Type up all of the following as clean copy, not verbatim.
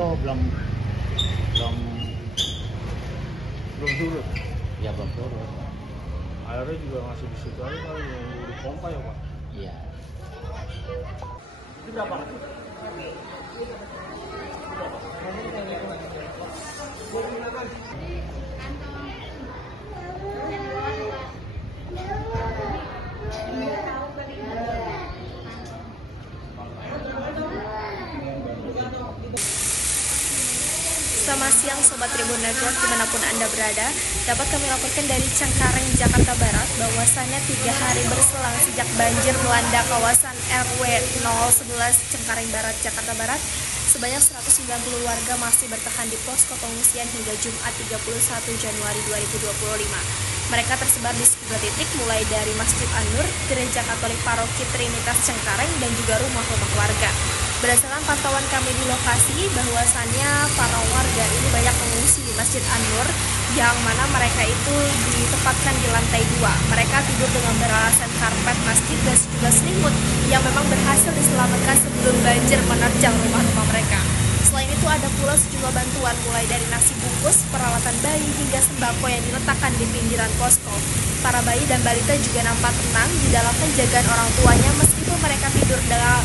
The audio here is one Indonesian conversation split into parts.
itu belum surut. Ya belum turun. Airnya juga masih di situ aja kali yang di pompa ya Pak. Iya. Itu berapa? Selamat siang Sobat Tribun Network dimanapun Anda berada. Dapat kami laporkan dari Cengkareng, Jakarta Barat bahwasannya 3 hari berselang sejak banjir melanda kawasan RW 011 Cengkareng Barat, Jakarta Barat. Sebanyak 190 warga masih bertahan di posko pengungsian hingga Jumat 31 Januari 2025. Mereka tersebar di sejumlah titik mulai dari Masjid An-Nur, Gereja Katolik Paroki Trinitas Cengkareng, dan juga rumah-rumah warga. Berdasarkan pantauan kami di lokasi, bahwasannya para warga ini banyak mengungsi di Masjid An-Nur, yang mana mereka itu ditempatkan di lantai 2. Mereka tidur dengan beralasan karpet masjid dan juga selimut yang memang berhasil diselamatkan sebelum banjir menerjang rumah-rumah mereka. Selain itu ada pula sejumlah bantuan mulai dari nasi bungkus, peralatan bayi, hingga sembako yang diletakkan di pinggiran posko. Para bayi dan balita juga nampak tenang di dalam penjagaan orang tuanya meskipun mereka tidur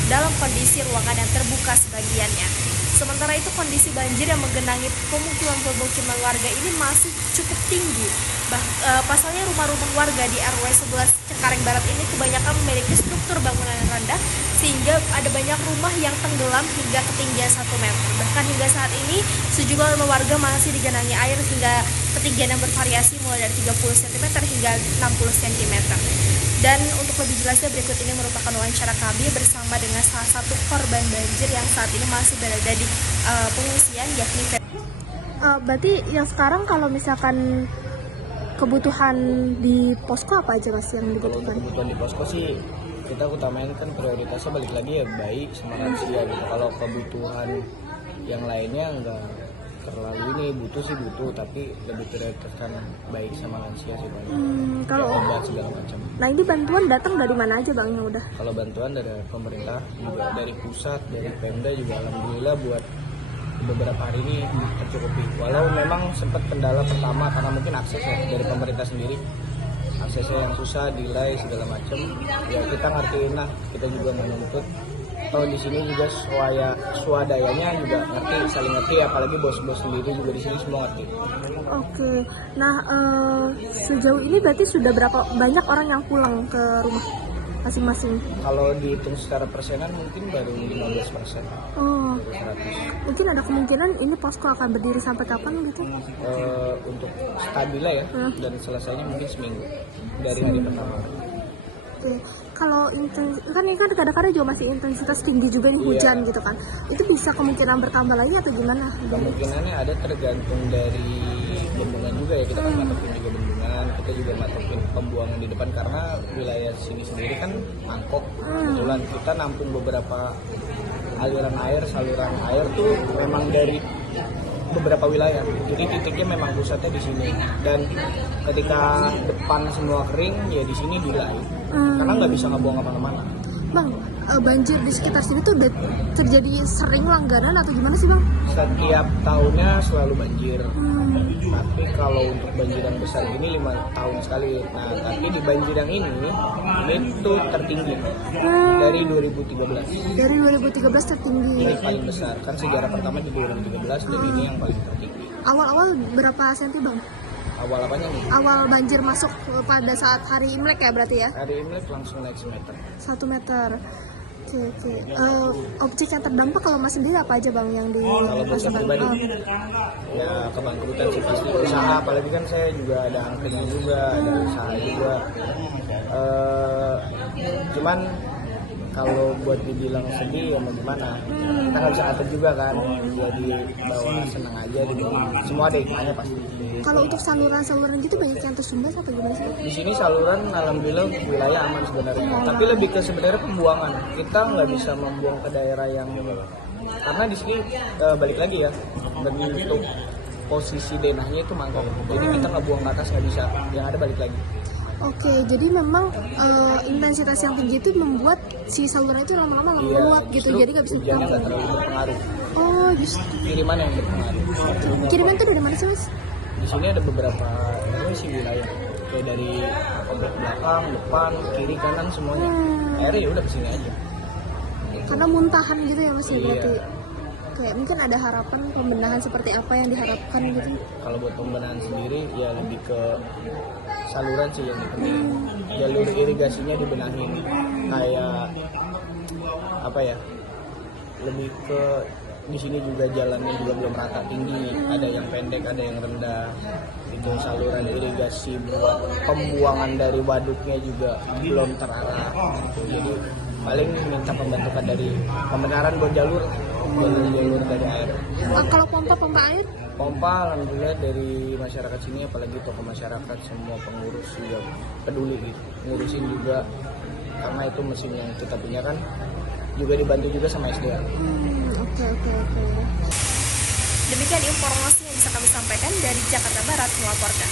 dalam kondisi ruangan yang terbuka sebagiannya. Sementara itu kondisi banjir yang menggenangi pemukiman warga ini masih cukup tinggi. Pasalnya rumah-rumah warga di RW 11 Cengkareng Barat ini kebanyakan memiliki struktur bangunan yang rendah sehingga ada banyak rumah yang tenggelam hingga ketinggian 1 meter. Bahkan hingga saat ini sejumlah rumah warga masih digenangi air hingga ketinggian yang bervariasi mulai dari 30 cm hingga 60 cm. Dan untuk lebih jelasnya berikut ini merupakan wawancara kami bersama dengan salah satu korban banjir yang saat ini masih berada di pengungsian, yakni berarti yang sekarang kalau misalkan kebutuhan di posko apa aja Mas yang dibutuhkan? Kalau kebutuhan di posko sih kita utamain kan prioritasnya balik lagi ya bayi sama lansia gitu. Kalau kebutuhan yang lainnya enggak terlalu ini butuh tapi lebih prioritaskan baik sama lansia sih Bang. Kalau obat segala macam. Nah ini bantuan datang dari mana aja Bang yang udah? Kalau bantuan dari pemerintah juga dari pusat, dari Pemda juga alhamdulillah buat beberapa hari ini tercukupi. Walau memang sempat kendala pertama karena mungkin akses ya dari pemerintah sendiri. Aksesnya yang susah, delay segala macam. Ya kita ngertiin lah, kita juga nggak nuntut. Kalau di sini juga swadayanya juga ngerti, saling ngerti, apalagi bos-bos sendiri juga di sini semua ngerti. Oke, nah sejauh ini berarti sudah berapa banyak orang yang pulang ke rumah masing-masing? Kalau dihitung secara persenan mungkin baru 15%. Oh, 100. mungkin ada kemungkinan ini posko akan berdiri sampai kapan gitu? Untuk stabila ya, dan selesainya mungkin seminggu dari hari pertama. Oke. Kalau kan ini kan kadang-kadang juga masih intensitas tinggi juga nih hujan gitu kan, itu bisa kemungkinan bertambah lagi atau gimana? Kemungkinannya ada tergantung dari bendungan juga ya, kita kan mantepin juga bendungan, kita juga mantepin pembuangan di depan karena wilayah sini sendiri kan mangkok. Kebetulan kita nampung beberapa aliran air, saluran air tuh memang dari beberapa wilayah, jadi titiknya memang pusatnya di sini. Dan ketika depan semua kering ya di sini delay karena nggak bisa ngebuang kemana-mana. Bang, banjir di sekitar sini tuh udah terjadi sering langganan atau gimana sih Bang? Setiap tahunnya selalu banjir, tapi kalau untuk banjir yang besar ini 5 tahun sekali. Nah tapi di banjir yang ini tuh tertinggi dari 2013. Dari 2013 tertinggi. Ini paling besar, kan sejarah pertama di 2013 dan ini yang paling tertinggi. Awal-awal berapa senti Bang? Awal apanya nih? Awal banjir masuk pada saat hari Imlek ya berarti ya? Hari Imlek langsung naik 1 meter. 1 meter. Oke. Objek yang terdampak kalau Mas sendiri apa aja Bang yang Kalau buat saya pribadi, ya kebangkrutan sih pasti usaha, apalagi kan saya juga ada angkringan juga, ada usaha juga. Cuman kalau buat dibilang sedih ya mau gimana, kita nggak bisa atur juga kan, jadi bawa senang aja gitu. Semua ada hikmahnya pasti. Kalau untuk saluran-saluran gitu banyak yang tersumbat atau gimana sih? Di sini saluran alhamdulillah wilayah aman sebenarnya, tapi lebih ke sebenarnya pembuangan. Kita nggak bisa membuang ke daerah yang, karena di sini balik lagi ya, bentuk posisi denahnya itu mangkok, jadi kita nggak buang ke atas nggak bisa, yang ada balik lagi. Oke, jadi memang intensitas yang tinggi itu membuat si saluran itu lama-lama meluap gitu, jadi nggak bisa hujannya nggak terlalu berpengaruh. Oh, bagus. kiriman yang berpengaruh. Kiriman tuh dari mana sih Mas? Di sini ada beberapa sih wilayah, kayak dari komplek belakang, depan, kiri, kanan semuanya. Akhirnya ya udah kesini aja. Karena muntahan gitu ya Mas ya, Iya. berarti kayak mungkin ada harapan pembenahan seperti apa yang diharapkan gitu. Kalau buat pembenahan sendiri ya lebih ke saluran sih yang dibenahin. Jalur irigasinya dibenahin, kayak apa ya? Lebih ke di sini juga jalannya juga belum rata, tinggi, ada yang pendek, ada yang rendah. Itu saluran irigasi buat pembuangan dari waduknya juga belum terarah. Jadi paling minta pembentukan dari pembenaran buat jalur dari air. Kalau pompa air? Pompa alhamdulillah dari masyarakat sini, apalagi tokoh masyarakat, semua pengurus juga peduli gitu, ngurusin juga, karena itu mesin yang kita punya kan juga dibantu juga sama SDA. Oke. Demikian informasi yang bisa kami sampaikan dari Jakarta Barat melaporkan.